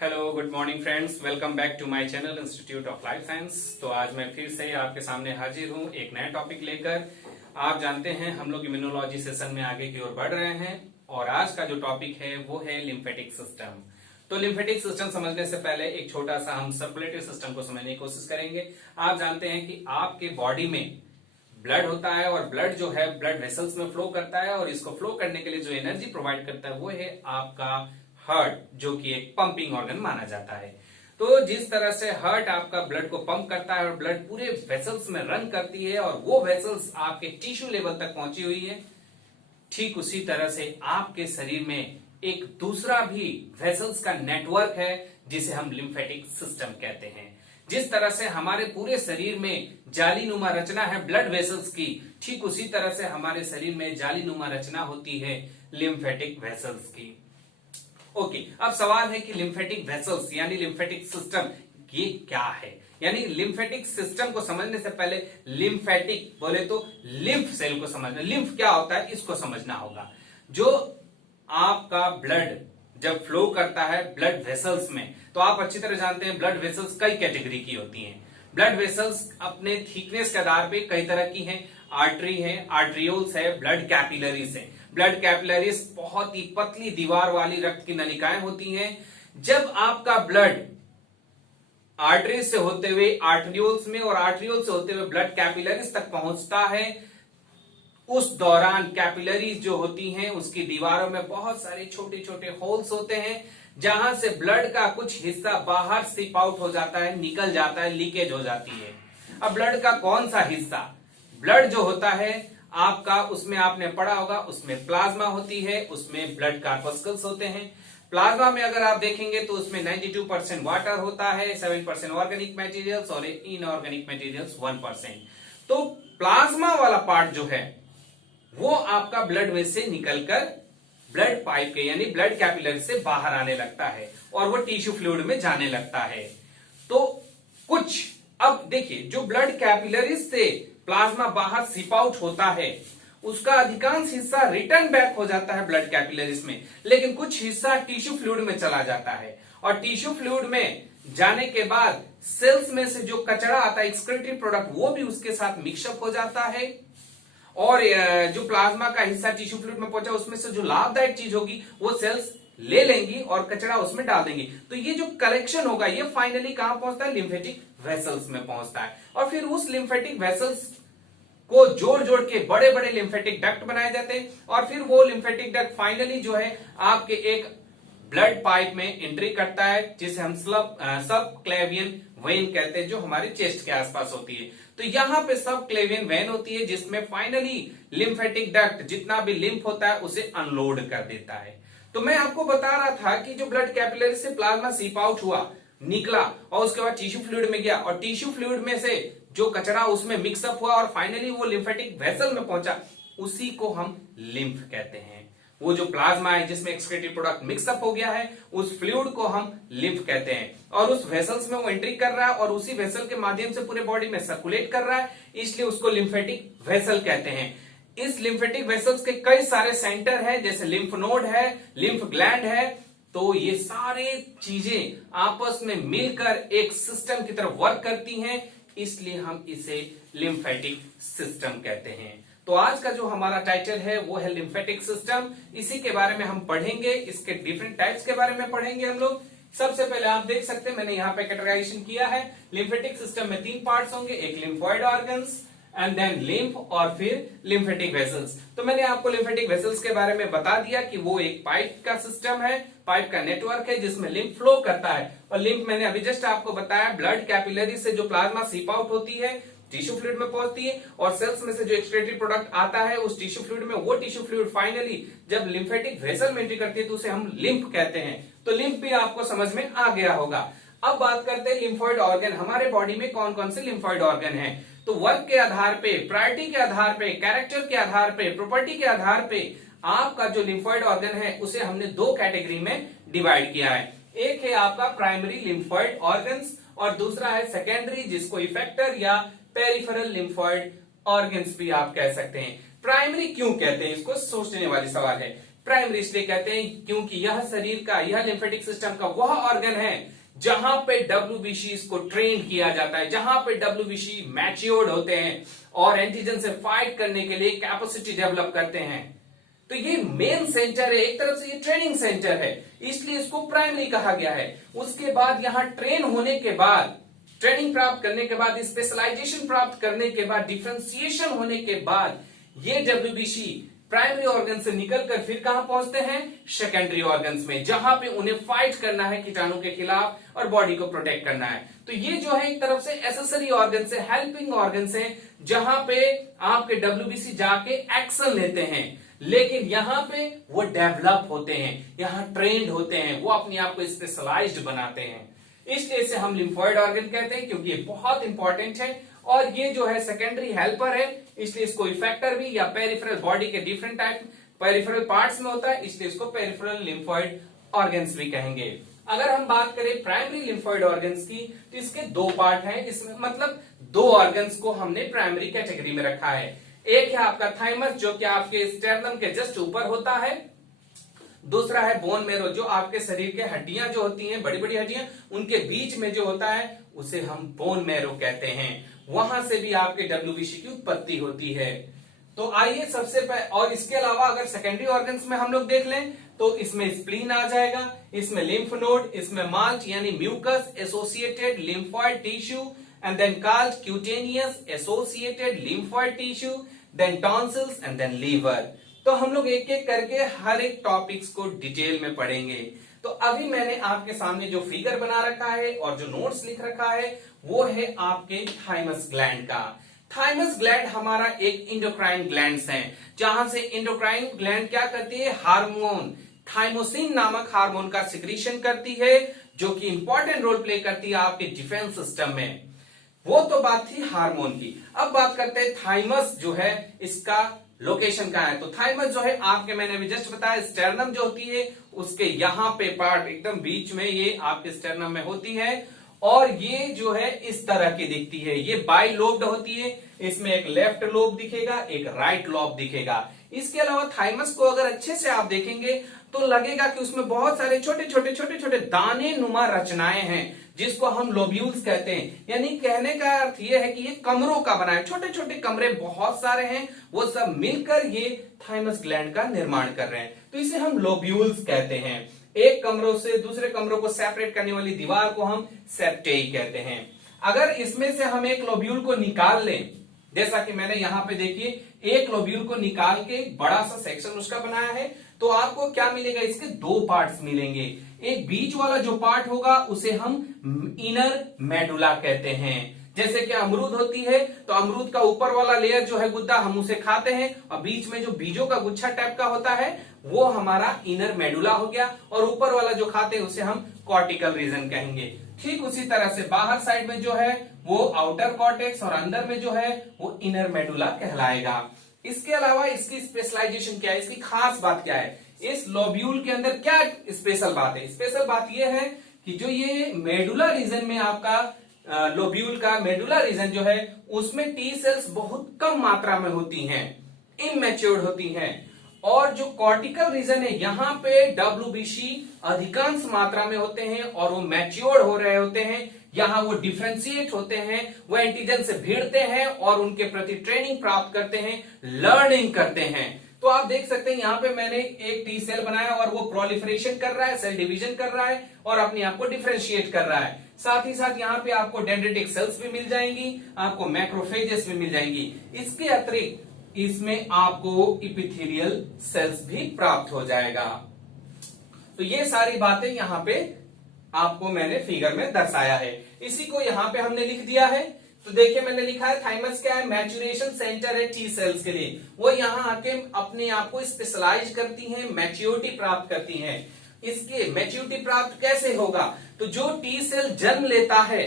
Hello good morning friends, welcome back to my channel institute of life science. तो आज मैं फिर से आपके सामने हाजिर हूं एक नया टॉपिक लेकर। आप जानते हैं हम लोग इम्यूनोलॉजी सेशन में आगे की ओर बढ़ रहे हैं और आज का जो टॉपिक है वो है लिम्फेटिक सिस्टम। तो लिम्फेटिक सिस्टम समझने से पहले एक छोटा सा हम सर्कुलेटरी सिस्टम को समझने की कोशिश करेंगे। आप जानते हैं कि आपके बॉडी में ब्लड होता है और ब्लड जो है ब्लड वेसल्स में फ्लो करता है और इसको फ्लो करने के लिए जो एनर्जी प्रोवाइड करता है वो है आपका हार्ट, जो कि एक पंपिंग ऑर्गन माना जाता है। तो जिस तरह से हार्ट आपका ब्लड को पंप करता है और ब्लड पूरे वेसल्स में रन करती है और वो वेसल्स आपके टिश्यू लेवल तक पहुंची हुई है, ठीक उसी तरह से आपके शरीर में एक दूसरा भी वेसल्स का नेटवर्क है जिसे हम लिम्फेटिक सिस्टम कहते हैं। जिस तरह से हमारे पूरे शरीर में जालीनुमा रचना है ब्लड वेसल्स की, ठीक उसी तरह से हमारे शरीर में जालीनुमा रचना होती है लिम्फेटिक वेसल्स की। ओके, अब सवाल है कि लिम्फेटिक वेसल्स यानी लिम्फेटिक सिस्टम ये क्या है। यानी लिम्फेटिक सिस्टम को समझने से पहले लिम्फेटिक बोले तो लिम्फ सेल को समझना, लिम्फ क्या होता है इसको समझना होगा। जो आपका ब्लड जब फ्लो करता है ब्लड वेसल्स में, तो आप अच्छी तरह जानते हैं ब्लड वेसल्स कई कैटेगरी की होती हैं। ब्लड वेसल्स अपने थिकनेस के आधार पे कई तरह की हैं। आर्टरी है, आर्ट्रियोल्स है, ब्लड कैपिलरीज है। ब्लड कैपिलरीज बहुत ही पतली दीवार वाली रक्त की नलिकाएं होती हैं। जब आपका ब्लड आर्टरी से होते हुए आर्ट्रियोल्स में और आर्ट्रियोल से होते हुए ब्लड कैपिलरीज तक पहुंचता है, उस दौरान कैपिलरीज जो होती हैं उसकी दीवारों में बहुत सारे छोटे छोटे होल्स होते हैं जहां से ब्लड का कुछ हिस्सा बाहर सिप आउट हो जाता है, निकल जाता है, लीकेज हो जाती है। अब ब्लड का कौन सा हिस्सा, ब्लड जो होता है आपका, उसमें आपने पढ़ा होगा उसमें प्लाज्मा होती है, उसमें ब्लड कार्पस्कल्स होते हैं। प्लाज्मा में अगर आप देखेंगे तो उसमें 92% वाटर होता है, 7% ऑर्गेनिक मटेरियल्स और इनऑर्गेनिक मटेरियल्स 1%। तो प्लाज्मा वाला पार्ट जो है वो आपका ब्लड में से निकलकर ब्लड पाइप के यानी ब्लड कैपिलरी से बाहर आने लगता है और वो टिश्यू फ्लूइड में जाने लगता है। तो कुछ अब देखिए, जो ब्लड कैपिलरीज से प्लाज्मा बाहर सिप आउट होता है उसका अधिकांश हिस्सा रिटर्न बैक हो जाता है ब्लड कैपिलरीज में, लेकिन कुछ हिस्सा टिश्यू फ्लूइड में चला जाता है और टिश्यू फ्लूइड में जाने के बाद सेल्स में से जो कचरा आता है एक्सक्रीटरी प्रोडक्ट वो भी उसके साथ मिक्सअप हो जाता है और जो प्लाज्मा का हिस्सा टिश्यू फ्लूइड में पहुंचा उसमें से जो लाभदायक चीज होगी वो सेल्स ले लेंगी और कचरा उसमें डाल देंगी। तो ये जो कलेक्शन होगा ये फाइनली कहां पहुंचता है, लिम्फेटिक वेसल्स में पहुंचता है और फिर उस लिम्फेटिक वेसल्स को जोड़ जोड़ के बड़े बड़े लिम्फेटिक डक्ट बनाए जाते हैं और फिर वो लिम्फेटिक डक्ट फाइनली जो है आपके एक ब्लड पाइप में एंट्री करता है जिसे हम सब क्लेवियन वेन कहते हैं, जो हमारे चेस्ट के आसपास होती है। तो यहां पे सब क्लेवियन वेन होती है जिसमें फाइनली लिम्फेटिक डक्ट जितना भी लिम्फ होता है उसे अनलोड कर देता है। तो मैं आपको बता रहा था कि जो ब्लड कैपिलरी से प्लाज्मा सीप आउट हुआ, निकला और उसके बाद टिश्यू फ्लूइड में गया और टिश्यू फ्लूइड में से जो कचरा उसमें मिक्सअप हुआ और फाइनली वो लिम्फेटिक वेसल में पहुंचा, उसी को हम लिम्फ कहते हैं। वो जो प्लाज्मा है जिसमें एक्सक्रीटरी प्रोडक्ट मिक्सअप हो गया है उस फ्लूइड को हम लिम्फ कहते हैं और उस वेसल्स में वो एंट्री कर रहा है और उसी वेसल के माध्यम से पूरे बॉडी में सर्कुलेट कर रहा है, इसलिए उसको लिम्फेटिक वेसल कहते हैं। इस लिम्फेटिक वेसल्स के कई सारे सेंटर है, जैसे लिम्फ नोड है, लिम्फ ग्लैंड है। तो ये सारे चीजें आपस में मिलकर एक सिस्टम की तरह वर्क करती हैं, इसलिए हम इसे लिम्फेटिक सिस्टम कहते हैं। तो आज का जो हमारा टाइटल है वो है लिम्फेटिक सिस्टम। इसी के बारे में हम पढ़ेंगे, इसके डिफरेंट टाइप्स के बारे में पढ़ेंगे हम लोग। सबसे पहले आप देख सकते हैं मैंने यहाँ पे कैटेगराइजेशन किया है। लिम्फेटिक सिस्टम में 3 पार्ट्स होंगे, एक lymphoid organs and then lymph और फिर लिम्फेटिक वेसल्स। तो मैंने आपको लिम्फेटिक वेसल्स के बारे में बता दिया कि वो एक पाइप का सिस्टम है, पाइप का नेटवर्क है जिसमें लिम्फ फ्लो करता है और लिम्फ मैंने अभी जस्ट आपको बताया ब्लड कैपिलरी से जो प्लाज्मा सीप आउट होती है टिश्यू फ्लूइड में पहुंचती है और सेल्स में से जो एक्सक्रीटरी प्रोडक्ट आता है उस टिश्यू फ्लूइड में, वो टिश्यू फ्लूइड फाइनली जब लिम्फेटिक वेसल में एंट्री करती है तो उसे हम लिम्फ कहते हैं। तो लिम्फ भी आपको समझ में आ गया होगा। अब बात करते हैं लिम्फोइड ऑर्गन। हमारे बॉडी में कौन कौन से लिम्फोइड ऑर्गन है। तो वर्क के आधार पे, प्रायोरिटी के आधार पे, कैरेक्टर के आधार पे, प्रॉपर्टी के आधार पे आपका जो लिम्फोइड ऑर्गन है उसे हमने 2 कैटेगरी में डिवाइड किया है। एक है आपका प्राइमरी लिम्फोइड ऑर्गन्स और दूसरा है सेकेंडरी, जिसको इफेक्टर या पेरिफेरल लिम्फोइड ऑर्गन्स भी आप कह सकते हैं। प्राइमरी क्यों कहते हैं, इसको सोचने वाली सवाल है। प्राइमरी इसलिए कहते हैं क्योंकि यह शरीर का, यह लिम्फेटिक सिस्टम का वह ऑर्गन है जहां पे डब्ल्यूबीसी को ट्रेन किया जाता है, जहां पे डब्ल्यूबीसी मैच्योर्ड होते हैं और एंटीजन से फाइट करने के लिए कैपेसिटी डेवलप करते हैं। तो ये मेन सेंटर है, एक तरफ से ये ट्रेनिंग सेंटर है, इसलिए इसको प्राइमरी कहा गया है। उसके बाद यहां ट्रेन होने के बाद, ट्रेनिंग प्राप्त करने के बाद, स्पेशलाइजेशन प्राप्त करने के बाद, डिफरेंशिएशन होने के बाद ये डब्ल्यूबीसी प्राइमरी ऑर्गन से निकलकर फिर कहां पहुंचते हैं? सेकेंडरी ऑर्गन्स में, जहां पे उन्हें फाइट करना है कीटाणु के खिलाफ और बॉडी को प्रोटेक्ट करना है। तो ये जो है एक तरफ से एसेसरी ऑर्गन से, हेल्पिंग ऑर्गन से, जहां पे आपके डब्ल्यूबीसी जाके एक्शन लेते हैं, लेकिन यहां पे वो डेवलप होते हैं, यहां ट्रेंड होते हैं, वो अपने आप को स्पेशलाइज्ड बनाते हैं। इसलिए इसे हम लिम्फोइड ऑर्गन कहते हैं क्योंकि ये बहुत इंपॉर्टेंट है और ये जो है सेकेंडरी हेल्पर है, इसलिए इसको इफेक्टर भी या पेरिफेरल, बॉडी के डिफरेंट टाइप पेरिफेरल पार्ट्स में होता है, इसलिए इसको पेरिफेरल लिम्फोइड ऑर्गन्स भी कहेंगे। अगर हम बात करें प्राइमरी लिम्फोइड ऑर्गन्स की, तो इसके दो पार्ट हैं, इसमें मतलब दो ऑर्गन्स को हमने प्राइमरी कैटेगरी में रखा है। एक है आपका थाइमस जो कि आपके स्टेर्नम के जस्ट ऊपर होता है, दूसरा है बोन मैरो जो आपके शरीर के हड्डियां जो होती हैं, बड़ी बड़ी हड्डियां, उनके बीच में जो होता है उसे हम बोन मैरो कहते हैं। वहां से भी आपके डब्ल्यूबीसी की उत्पत्ति होती है। तो आइए सबसे पहले, और इसके अलावा अगर सेकेंडरी ऑर्गन्स में हम लोग देख लें तो इसमें स्प्लीन आ जाएगा, इसमें लिम्फ नोड, इसमें माल्ट यानी mucus associated lymphoid tissue and then called cutaneous associated lymphoid tissue, then tonsils and then liver. तो हम लोग एक एक करके हर एक टॉपिक्स को डिटेल में पढ़ेंगे। तो अभी मैंने आपके सामने जो फिगर बना रखा है और जो नोट्स लिख रखा है वो है आपके थाइमस ग्लैंड का। थाइमस ग्लैंड हमारा एक इंडोक्राइन ग्लैंड है, जहां से इंडोक्राइन ग्लैंड क्या करती है? हार्मोन थाइमोसिन नामक हार्मोन का सिक्रीशन करती है, जो कि इंपॉर्टेंट रोल प्ले करती है आपके डिफेंस सिस्टम में। वो तो बात थी हार्मोन की। अब बात करते हैं थाइमस जो है इसका लोकेशन कहाँ है। तो थाइमस जो है आपके, मैंने अभी जस्ट बताया, स्टेर्नम जो होती है उसके यहाँ पे पार्ट एकदम बीच में ये आपके स्टेर्नम में होती है और ये जो है इस तरह की दिखती है। ये बाई लोब्ड होती है, इसमें एक लेफ्ट लोब दिखेगा, एक राइट लोब दिखेगा। इसके अलावा थाइमस को अगर अच्छे से आप देखेंगे तो लगेगा कि उसमें बहुत सारे छोटे छोटे दाने नुमा रचनाएं हैं, जिसको हम लोब्यूल्स कहते हैं। यानी कहने का अर्थ ये है कि ये कमरों का बना है, छोटे छोटे कमरे बहुत सारे हैं, वो सब मिलकर ये थाइमस ग्लैंड का निर्माण कर रहे हैं। तो इसे हम लोब्यूल्स कहते हैं। एक कमरों से दूसरे कमरों को सेपरेट करने वाली दीवार को हम सेप्टेई कहते हैं। अगर इसमें से हम एक लोब्यूल को निकाल लें, जैसा कि मैंने यहां पे देखिए एक लोब्यूल को निकाल के बड़ा सा सेक्शन उसका बनाया है, तो आपको क्या मिलेगा? इसके दो पार्ट्स मिलेंगे। एक बीच वाला जो पार्ट होगा उसे हम इनर मेडुला कहते हैं। जैसे कि अमरूद होती है तो अमरूद का ऊपर वाला लेयर जो है गुद्दा, हम उसे खाते हैं, और बीच में जो बीजों का गुच्छा टाइप का होता है वो हमारा इनर मेडुला हो गया, और ऊपर वाला जो खाते हैं उसे हम कॉर्टिकल रीजन कहेंगे। ठीक उसी तरह से बाहर साइड में जो है वो आउटर कॉर्टेक्स और अंदर में जो है वो इनर मेडुला कहलाएगा। इसके अलावा इसकी स्पेशलाइजेशन क्या है, इसकी खास बात क्या है, इस लोब्यूल के अंदर क्या स्पेशल बात है? स्पेशल बात यह है कि जो ये मेडुला रीजन में आपका लोब्यूल का मेडुला रीजन जो है उसमें टी सेल्स बहुत कम मात्रा में होती हैं, इमैच्योर्ड होती हैं, और जो कॉर्टिकल रीजन है यहाँ पे डब्ल्यूबीसी अधिकांश मात्रा में होते हैं और वो मैच्योर्ड हो रहे होते हैं। यहाँ वो डिफ्रेंशिएट होते हैं, वो एंटीजन से भिड़ते हैं और उनके प्रति ट्रेनिंग प्राप्त करते हैं, लर्निंग करते हैं। तो आप देख सकते हैं यहाँ पे मैंने एक टी सेल बनाया और वो प्रोलिफरेशन कर रहा है, सेल डिवीजन कर रहा है और अपने आप को डिफ्रेंशिएट कर रहा है। साथ ही साथ यहाँ पे आपको डेंड्रिटिक सेल्स भी मिल जाएंगी, आपको मैक्रोफेजेस भी मिल जाएंगी। इसके अतिरिक्त इसमें आपको इपिथेलियल सेल्स भी प्राप्त हो जाएगा। तो ये सारी बातें यहाँ पे आपको मैंने फिगर में दर्शाया है, इसी को यहाँ पे हमने लिख दिया है। तो देखिए मैंने लिखा है थाइमस क्या है? मैच्योरेशन सेंटर है टी सेल्स के लिए। वो यहाँ आके अपने आप को स्पेशलाइज करती हैं, मैच्योरिटी प्राप्त करती हैं। इसके मैच्योरिटी प्राप्त कैसे होगा? तो जो टी सेल जन्म लेता है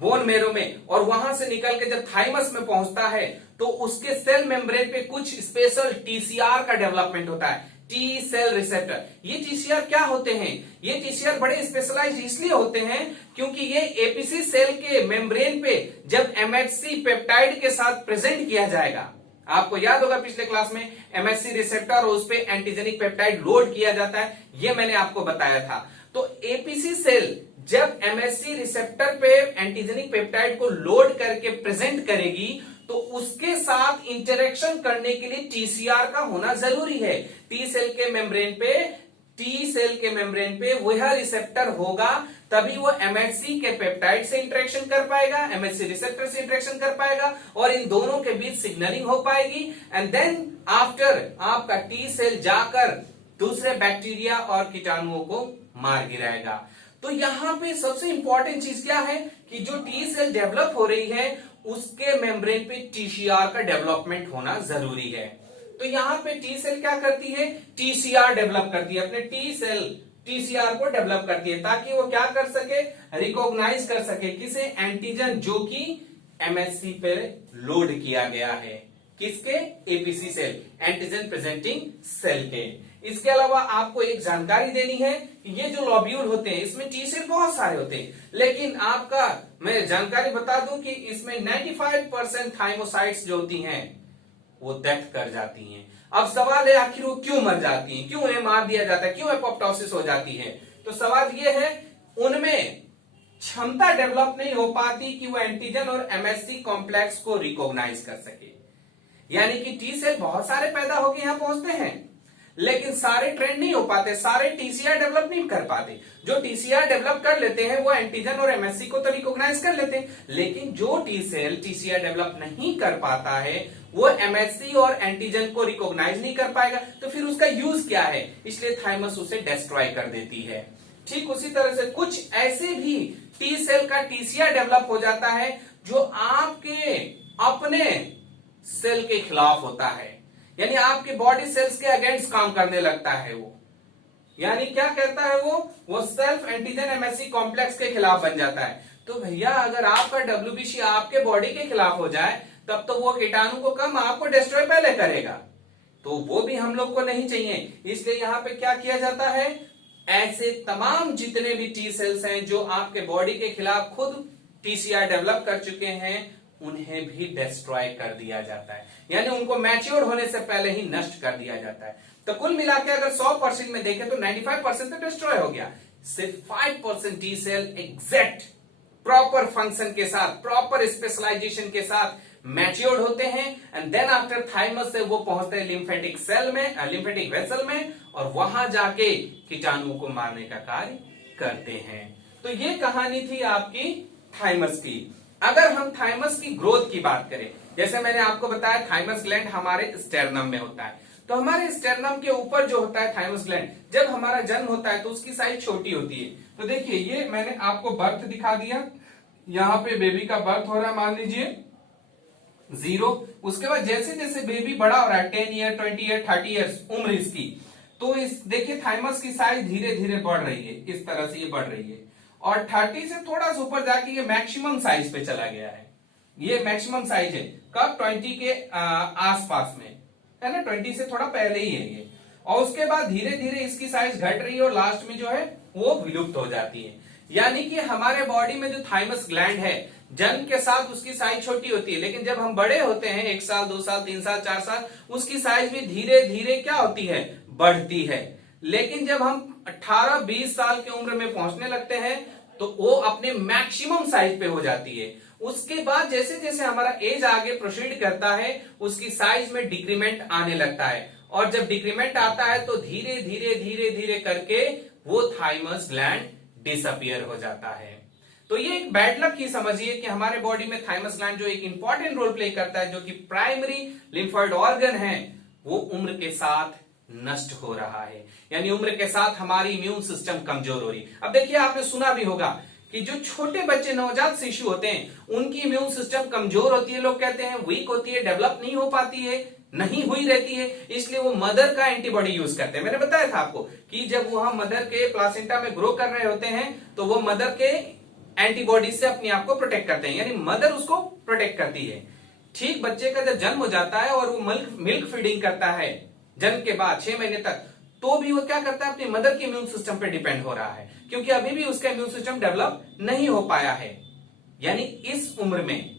बोन मेरो में और वहां से निकल के जब थाइमस में पहुंचता है तो उसके सेल मेम्ब्रेन पे कुछ स्पेशल टीसीआर का डेवलपमेंट होता है, टी सेल रिसेप्टर। ये टीसीआर क्या होते हैं? ये टीसीआर बड़े स्पेशलाइज्ड इसलिए होते हैं क्योंकि ये एपीसी सेल के मेम्ब्रेन पे जब एमएचसी पेप्टाइड के साथ प्रेजेंट किया जाएगा, आपको याद होगा पिछले क्लास में एमएससी रिसेप्टर और उस पे एंटीजेनिक पेप्टाइड लोड किया जाता है, ये मैंने आपको बताया था। तो एपीसी सेल जब एमएससी रिसेप्टर पे एंटीजेनिक पेप्टाइड को लोड करके प्रेजेंट करेगी तो उसके साथ इंटरेक्शन करने के लिए टीसीआर का होना जरूरी है। टी सेल के मेम्ब्रेन पे वह रिसेप्टर होगा, तभी वो एमएससी के पेप्टाइड से इंटरेक्शन कर पाएगा, एमएससी रिसेप्टर से इंटरेक्शन कर पाएगा और इन दोनों के बीच सिग्नलिंग हो पाएगी। एंड देन आफ्टर आपका टी सेल जाकर दूसरे बैक्टीरिया और कीटाणुओं को मार गिराएगा। तो यहां पे सबसे इंपॉर्टेंट चीज क्या है कि जो टी सेल डेवलप हो रही है उसके मेम्ब्रेन पे टीसीआर का डेवलपमेंट होना जरूरी है। तो यहां पे टी सेल क्या करती है, टीसीआर डेवलप करती है, अपने टी सेल टीसीआर को डेवलप करती है ताकि वो क्या कर सके, रिकॉग्नाइज कर सके किसे, एंटीजन जो कि एमएससी पे लोड किया गया है, किसके, APC cell, antigen presenting cell के। इसके अलावा आपको एक जानकारी देनी है कि ये जो लॉब्यूल होते हैं इसमें टी सेल बहुत सारे होते हैं, लेकिन आपका मैं जानकारी बता दूं कि इसमें 95% थाइमोसाइट्स जो होती हैं वो डेथ कर जाती हैं। अब सवाल है आखिर वो क्यों मर जाती हैं, क्यों उन्हें मार दिया जाता है, क्यों एपोप्टोसिस हो जाती है। तो सवाल ये है उनमें क्षमता डेवलप नहीं हो पाती कि वो एंटीजन और एमएससी कॉम्प्लेक्स को रिकॉग्नाइज कर सके। यानी कि टी सेल बहुत सारे पैदा होकर यहां पहुंचते हैं लेकिन सारे ट्रेंड नहीं हो पाते, सारे टीसीआर डेवलप नहीं कर पाते। जो टीसीआर डेवलप कर लेते हैं वो एंटीजन और एमएससी को तो रिकॉग्नाइज कर लेते हैं, लेकिन जो टी सेल टीसीआर डेवलप नहीं कर पाता है वो एमएससी और एंटीजन को रिकॉग्नाइज नहीं कर पाएगा, तो फिर उसका यूज क्या है, इसलिए थाइमस उसे डिस्ट्रॉय कर देती है। ठीक उसी तरह से कुछ ऐसे भी टी सेल का टीसीआर डेवलप हो जाता है जो आपके अपने सेल के खिलाफ होता है, यानी आपके बॉडी सेल्स के अगेंस्ट काम करने लगता है वो। यानी क्या कहता है वो सेल्फ एंटीजन एमएससी कॉम्प्लेक्स के खिलाफ बन जाता है। तो भैया अगर आपका डब्ल्यूबीसी आपके बॉडी के खिलाफ हो जाए तब तो वो कीटाणु को कम आपको डिस्ट्रॉय पहले करेगा, तो वो भी हम लोग को नहीं चाहिए। इसलिए यहां पे क्या किया जाता है, ऐसे तमाम जितने भी टी सेल्स हैं जो आपके बॉडी के खिलाफ खुद टीसीआर डेवलप कर चुके हैं उन्हें भी डिस्ट्रॉय कर दिया जाता है, यानी उनको मैच्योर होने से पहले ही नष्ट कर दिया जाता है। तो कुल मिला के अगर 100% में देखें तो 95% तो डिस्ट्रॉय हो गया, सिर्फ 5% T cell exact proper function के साथ, प्रॉपर स्पेशलाइजेशन के साथ मैच्योर्ड होते हैं। एंड देन आफ्टर थाइमस से वो पहुंचते हैं लिम्फेटिक सेल में, लिम्फेटिक वेसल में, और वहां जाके कीटाणुओं को मारने का कार्य करते हैं। तो ये कहानी थी आपकी थाइमस की। अगर हम थाइमस की ग्रोथ की बात करें, जैसे मैंने आपको बताया थाइमस ग्लैंड हमारे स्टेरनम में होता है, तो हमारे स्टेरनम के ऊपर जो होता है थाइमस ग्लैंड, जब हमारा जन्म होता है तो उसकी साइज छोटी होती है। तो देखिए ये मैंने आपको बर्थ दिखा दिया, यहाँ पे बेबी का बर्थ हो रहा है, मान लीजिए 0। उसके बाद जैसे जैसे बेबी बड़ा हो रहा है 10 ईयर 20 ईयर 30 ईयर्स उम्र इसकी, तो इस देखिए थाइमस की साइज धीरे धीरे बढ़ रही है, इस तरह से ये बढ़ रही है, और 30 से थोड़ा सा ऊपर जाके ये मैक्सिमम साइज पे चला गया है। ये मैक्सिमम साइज है कब, 20 के आसपास में, है ना, 20 से थोड़ा पहले ही है ये। और उसके बाद धीरे धीरे इसकी साइज घट रही है और लास्ट में जो है वो विलुप्त हो जाती है। यानी कि हमारे बॉडी में जो थाइमस ग्लैंड है जन्म के साथ उसकी साइज छोटी होती है, लेकिन जब हम बड़े होते हैं 1 साल 2 साल 3 साल 4 साल, उसकी साइज भी धीरे धीरे क्या होती है, बढ़ती है। लेकिन जब हम 18-20 साल की उम्र में पहुंचने लगते हैं तो वो अपने मैक्सिमम साइज पे हो जाती है। उसके बाद जैसे जैसे हमारा एज आगे प्रोसीड करता है उसकी साइज में डिक्रीमेंट आने लगता है, और जब डिक्रीमेंट आता है तो धीरे धीरे धीरे धीरे करके वो थाइमस ग्लैंड डिसअपियर हो जाता है। तो ये एक बैड लक ही समझिए कि हमारे बॉडी में थाइमस ग्लैंड जो एक इंपॉर्टेंट रोल प्ले करता है, जो कि प्राइमरी लिम्फोइड ऑर्गन है, वो उम्र के साथ नष्ट हो रहा है, यानी उम्र के साथ हमारी इम्यून सिस्टम कमजोर हो रही। अब देखिए आपने सुना भी होगा कि जो छोटे बच्चे नवजात शिशु होते हैं उनकी इम्यून सिस्टम कमजोर होती है, लोग कहते हैं वीक होती है, डेवलप नहीं हो पाती है, नहीं हुई रहती है, इसलिए वो मदर का एंटीबॉडी यूज करते हैं। मैंने बताया था आपको कि जब वो हम मदर के प्लासेंटा में ग्रो कर रहे होते हैं तो वो मदर के एंटीबॉडी से अपने आप को प्रोटेक्ट करते हैं, यानी मदर उसको प्रोटेक्ट करती है। ठीक बच्चे का जब जन्म हो जाता है और वो मिल्क फीडिंग करता है जन्म के बाद 6 महीने तक, तो भी वो क्या करता है, अपनी मदर के इम्यून सिस्टम पे डिपेंड हो रहा है, क्योंकि अभी भी उसका इम्यून सिस्टम डेवलप नहीं हो पाया है। यानी इस उम्र में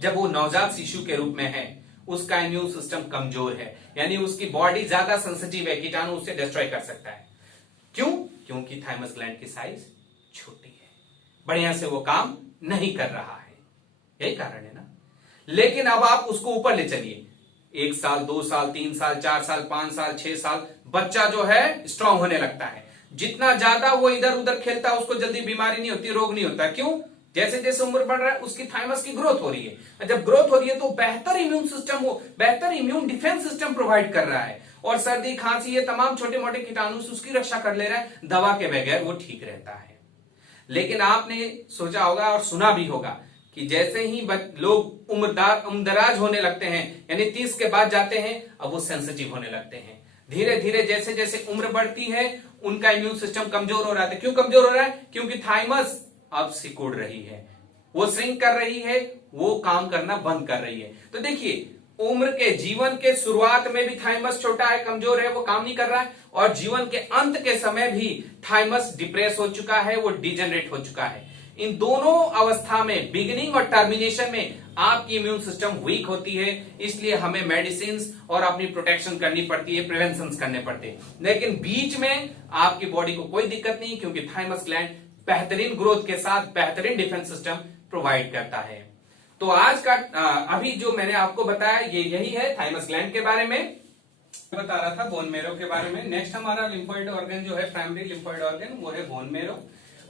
जब वो नवजात शिशु के रूप में है उसका इम्यून सिस्टम कमजोर है, यानी उसकी बॉडी ज्यादा सेंसिटिव है, कीटाणु उसे डिस्ट्रॉय कर सकता है। क्यों? क्योंकि थाइमस ग्लैंड की साइज छोटी है, बढ़िया से वो काम नहीं कर रहा है, यही कारण है ना। लेकिन अब आप उसको ऊपर ले चलिए, 1 साल 2 साल 3 साल 4 साल 5 साल 6 साल, बच्चा जो है स्ट्रांग होने लगता है। जितना ज्यादा वो इधर उधर खेलता है उसको जल्दी बीमारी नहीं होती, रोग नहीं होता। क्यों? जैसे जैसे उम्र बढ़ रहा है उसकी थाइमस की ग्रोथ हो रही है। जब ग्रोथ हो रही है तो बेहतर इम्यून सिस्टम हो, बेहतर इम्यून डिफेंस सिस्टम प्रोवाइड कर रहा है, और सर्दी खांसी ये तमाम छोटे मोटे कीटाणु से उसकी रक्षा कर ले रहा है, दवा के बगैर वो ठीक रहता है। लेकिन आपने सोचा होगा और सुना भी होगा कि जैसे ही लोग उम्रदराज होने लगते हैं, यानी 30 के बाद जाते हैं, अब वो सेंसिटिव होने लगते हैं। धीरे धीरे जैसे जैसे उम्र बढ़ती है उनका इम्यून सिस्टम कमजोर हो रहा है। क्यों कमजोर हो रहा है? क्योंकि थाइमस अब सिकुड़ रही है, वो श्रिंक कर रही है, वो काम करना बंद कर रही है। तो देखिए, उम्र के जीवन के शुरुआत में भी थाइमस छोटा है, कमजोर है, वो काम नहीं कर रहा है, और जीवन के अंत के समय भी थाइमस डिप्रेस हो चुका है, वो डिजेनरेट हो चुका है। इन दोनों अवस्था में, बिगिनिंग और टर्मिनेशन में, आपकी इम्यून सिस्टम वीक होती है, इसलिए हमें मेडिसिन और अपनी प्रोटेक्शन करनी पड़ती है, प्रिवेंशन करने पड़ते हैं। लेकिन बीच में आपकी बॉडी को कोई दिक्कत नहीं, क्योंकि थाइमस ग्लैंड बेहतरीन ग्रोथ के साथ बेहतरीन डिफेंस सिस्टम प्रोवाइड करता है। तो आज का अभी जो मैंने आपको बताया ये यही है थाइमस ग्लैंड के बारे में, बता रहा था बोन मैरो के बारे में। नेक्स्ट हमारा लिम्फोइड ऑर्गन जो है, प्राइमरी लिम्फोइड ऑर्गन, वो है बोन मैरो।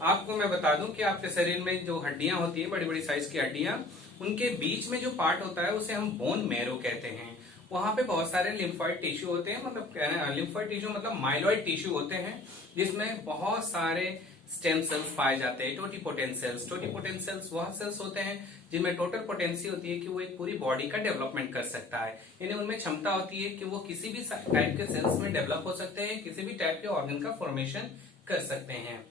आपको मैं बता दूं कि आपके शरीर में जो हड्डियां होती है, बड़ी बड़ी साइज की हड्डियां, उनके बीच में जो पार्ट होता है उसे हम बोन मैरो कहते हैं। वहां पे बहुत सारे लिम्फोइड टिश्यू होते हैं, मतलब लिम्फोइड टिश्यू मतलब माइलॉइड टिश्यू होते हैं, जिसमें बहुत सारे स्टेम सेल्स पाए जाते हैं, टोटिपोटेंट सेल्स। टोटिपोटेंट सेल्स वह सेल्स होते हैं जिनमें टोटल पोटेंसी होती है कि वो एक पूरी बॉडी का डेवलपमेंट कर सकता है, यानी उनमें क्षमता होती है कि वो किसी भी टाइप के सेल्स में डेवलप हो सकते हैं, किसी भी टाइप के ऑर्गन का फॉर्मेशन कर सकते हैं।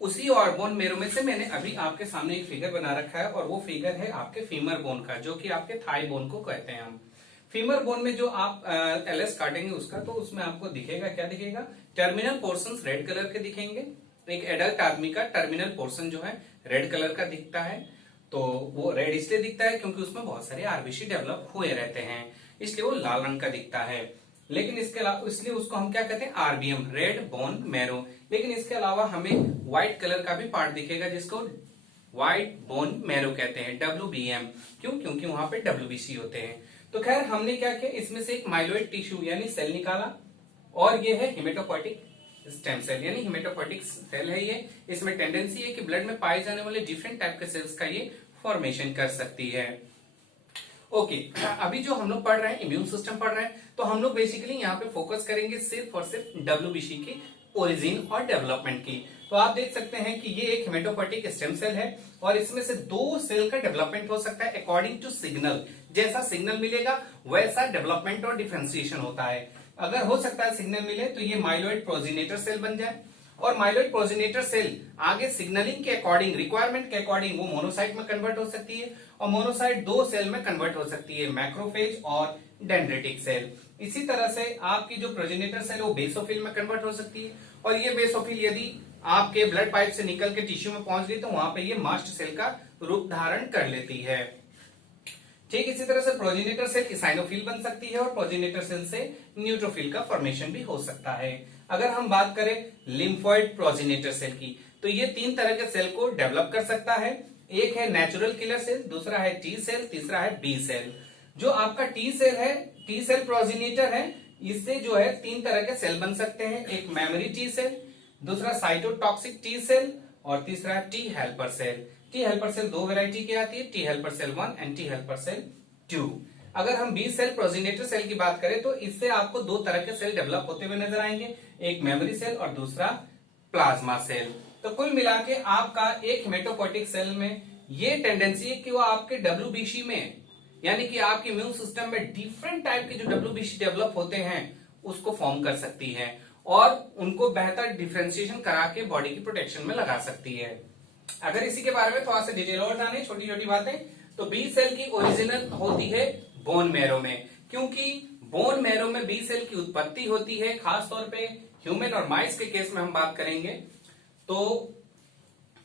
उसी और बोन मैरो में से मैंने अभी आपके सामने एक फिगर बना रखा है, और वो फिगर है आपके फीमर बोन का, जो कि आपके थाई बोन को कहते हैं हम। फीमर बोन में जो आप एलएस काटेंगे उसका, तो उसमें आपको दिखेगा, क्या दिखेगा? टर्मिनल पोर्शंस रेड कलर के दिखेंगे। एक एडल्ट आदमी का टर्मिनल पोर्शन जो है रेड कलर का दिखता है। तो वो रेड इसलिए दिखता है क्योंकि उसमें बहुत सारे आरबीसी डेवलप हुए रहते हैं, इसलिए वो लाल रंग का दिखता है। लेकिन इसके अलावा, इसलिए उसको हम क्या कहते हैं? RBM, red bone marrow. लेकिन इसके अलावा हमें व्हाइट कलर का भी पार्ट दिखेगा, जिसको व्हाइट बोन मैरो कहते हैं, WBM। क्यों? क्योंकि वहां पे WBC होते हैं। तो खैर, हमने क्या किया, इसमें से एक माइलॉइड टिश्यू यानी सेल निकाला, और ये है हिमेटोपोइटिक स्टेम सेल, यानी हिमेटोपोइटिक सेल है ये। इसमें टेंडेंसी है कि ब्लड में पाए जाने वाले डिफरेंट टाइप के सेल्स का ये फॉर्मेशन कर सकती है। ओके, अभी जो हम लोग पढ़ रहे हैं, इम्यून सिस्टम पढ़ रहे हैं, तो हम लोग बेसिकली यहाँ पे फोकस करेंगे सिर्फ और सिर्फ WBC की ओरिजिन और डेवलपमेंट की। तो आप देख सकते हैं कि ये एक हिमेटोपोइटिक स्टेम सेल है, और इसमें से 2 सेल का डेवलपमेंट हो सकता है अकॉर्डिंग टू सिग्नल। जैसा सिग्नल मिलेगा वैसा डेवलपमेंट और डिफरेंशिएशन होता है। अगर हो सकता है सिग्नल मिले तो ये माइलॉइड प्रोजिनेटर सेल बन जाए, और माइलॉइड प्रोजिनेटर सेल आगे सिग्नलिंग के अकॉर्डिंग, रिक्वायरमेंट के अकॉर्डिंग वो मोनोसाइट में कन्वर्ट हो सकती है, और मोनोसाइट 2 सेल में कन्वर्ट हो सकती है, मैक्रोफेज और डेंड्रिटिक सेल। इसी तरह से आपकी जो प्रोजिनेटर सेल है वो बेसोफिल में कन्वर्ट हो सकती है, और ये बेसोफिल यदि आपके ब्लड पाइप से निकल के टिश्यू में पहुंच गई तो वहां पे ये मास्ट सेल का रूप धारण कर लेती है। ठीक इसी तरह से प्रोजिनेटर सेल इसाइनोफिल बन सकती है, और प्रोजिनेटर सेल से न्यूट्रोफिल का फॉर्मेशन भी हो सकता है। अगर हम बात करें लिम्फोइड प्रोजिनेटर सेल की, तो ये 3 तरह के सेल को डेवलप कर सकता है। एक है नेचुरल किलर सेल, दूसरा है टी सेल, तीसरा है बी सेल। जो आपका टी सेल है, टी सेल प्रोजिनेटर है, इससे जो है 3 तरह के सेल बन सकते हैं। एक मेमोरी टी सेल, दूसरा साइटोटॉक्सिक टी सेल, और तीसरा T helper cell. T helper cell 2 variety की आती है, T helper cell 1 and T helper cell 2। अगर हम बी सेल प्रोजिनेटर सेल की बात करें तो इससे आपको 2 तरह के सेल डेवलप होते हुए नजर आएंगे, एक मेमोरी सेल और दूसरा प्लाज्मा सेल। तो कुल मिला के आपका एक हिमेटोपोइटिक सेल में ये टेंडेंसी है कि वो आपके WBC में, यानी कि आपके इम्यून सिस्टम में डिफरेंट टाइप के जो WBC डेवलप होते हैं उसको फॉर्म कर सकती है, और उनको बेहतर डिफरेंशिएशन करा के बॉडी की प्रोटेक्शन में लगा सकती है। अगर इसी के बारे में थोड़ा सा डिटेल और जाने, छोटी छोटी बातें, तो बी सेल की ओरिजिनल होती है बोन मैरो में, क्योंकि बोन मैरो में बी सेल की उत्पत्ति होती है। खास तौर पे ह्यूमन और माइस के केस में हम बात करेंगे तो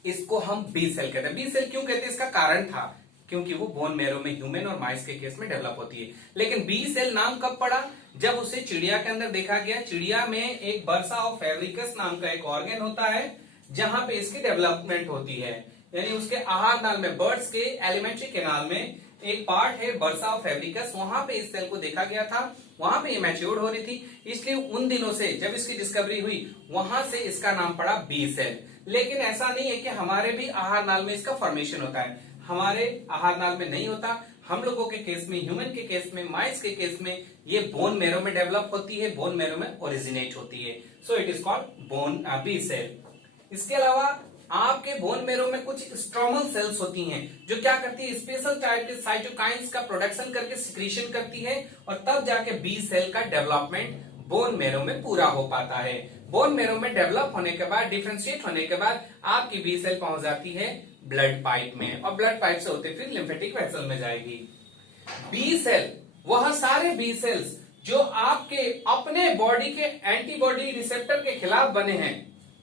इसको हम बी सेल कहते हैं। बी सेल क्यों कहते हैं, इसका कारण था क्योंकि वो बोन मैरो में ह्यूमन और माइस के केस में डेवलप होती है। लेकिन बी सेल नाम कब पड़ा? जब उसे चिड़िया के अंदर देखा गया। चिड़िया में एक बर्सा ऑफ फेब्रिकस नाम का एक ऑर्गन होता है जहां पे इसकी डेवलपमेंट होती है, यानी उसके आहार नाल में, बर्ड्स के एलिमेंट्री कैनाल में एक पार्ट है बर्सा ऑफ फेब्रिकस, वहां पे इस सेल को देखा गया था, वहां पे ये मैच्योर्ड हो रही थी। इसलिए उन दिनों से जब इसकी डिस्कवरी हुई वहां से इसका नाम पड़ा बी सेल। लेकिन ऐसा नहीं है कि हमारे भी आहार नाल में इसका फॉर्मेशन होता है, हमारे आहार नाल में नहीं होता। हम लोगों के केस में, ह्यूमन के केस में, माइस के केस में ये बोन मैरो में डेवलप होती है, बोन मैरो में ओरिजिनेट होती है। So it is called bone B cell. इसके अलावा आपके बोन मैरो में कुछ स्ट्रोमल सेल्स होती हैं जो क्या करती है, स्पेशल टाइप के साइटोकाइंस का प्रोडक्शन करके सिक्रीशन करती है और तब जाके बी सेल का डेवलपमेंट बोन मैरो में पूरा हो पाता है। बोन मैरो में डेवलप होने के बाद, डिफरेंशिएट होने के बाद आपकी बी सेल पहुंच जाती है ब्लड पाइप में और ब्लड पाइप से होते फिर लिम्फेटिक वेसल में जाएगी। बी सेल वह सारे बी सेल्स जो आपके अपने बॉडी के एंटीबॉडी रिसेप्टर के खिलाफ बने हैं,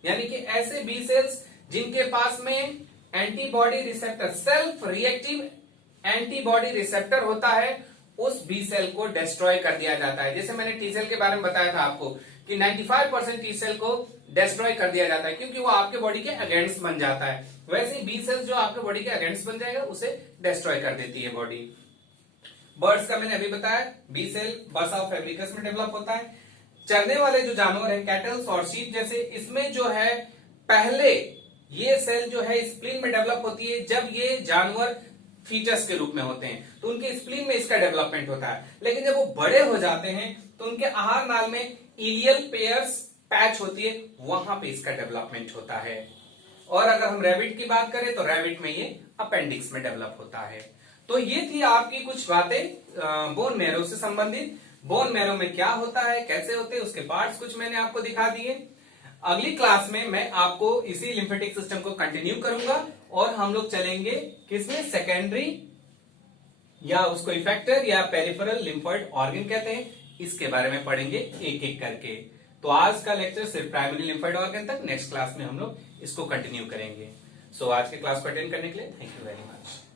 यानी कि ऐसे बी सेल्स जिनके पास में antibody receptor, self reactive antibody receptor होता है, उस बी सेल को डिस्ट्रॉय कर दिया जाता है। जैसे मैंने टी सेल के बारे में बताया था आपको कि 95% टी सेल को डिस्ट्रॉय कर दिया जाता है क्योंकि वो आपके बॉडी के अगेंस्ट बन जाता है। वैसे ही बी सेल्स जो आपके बॉडी के अगेंस्ट बन जाएगा उसे डिस्ट्रॉय कर देती है बॉडी। बर्ड्स का मैंने अभी बताया, B cell bursa of Fabricius में डेवलप होता है। चरने वाले जो जानवर हैं, कैटल्स और शीप जैसे, इसमें जो है पहले ये सेल जो है स्प्लीन में डेवलप होती है। जब ये जानवर फीटस के रूप में होते हैं तो उनके स्प्लीन में इसका डेवलपमेंट होता है। लेकिन जब वो बड़े हो जाते हैं तो उनके आहार नाल में इलियल पेयर्स पैच होती है, वहां पे इसका डेवलपमेंट होता है। और अगर हम रैबिट की बात करें तो रैबिट में ये अपेंडिक्स में डेवलप होता है। तो ये थी आपकी कुछ बातें बोन मैरो से संबंधित। बोन मैरो में क्या होता है, कैसे होते हैं, उसके पार्ट्स कुछ मैंने आपको दिखा दिए। अगली क्लास में मैं आपको इसी लिम्फेटिक सिस्टम को कंटिन्यू करूंगा और हम लोग चलेंगे किसमें, सेकेंडरी या उसको इफेक्टर या पेरिफेरल लिम्फोइड ऑर्गन कहते हैं, इसके बारे में पढ़ेंगे एक एक करके। तो आज का लेक्चर सिर्फ प्राइमरी लिम्फोइड ऑर्गन तक, नेक्स्ट क्लास में हम लोग इसको कंटिन्यू करेंगे। सो आज के क्लास को अटेंड करने के लिए थैंक यू वेरी मच।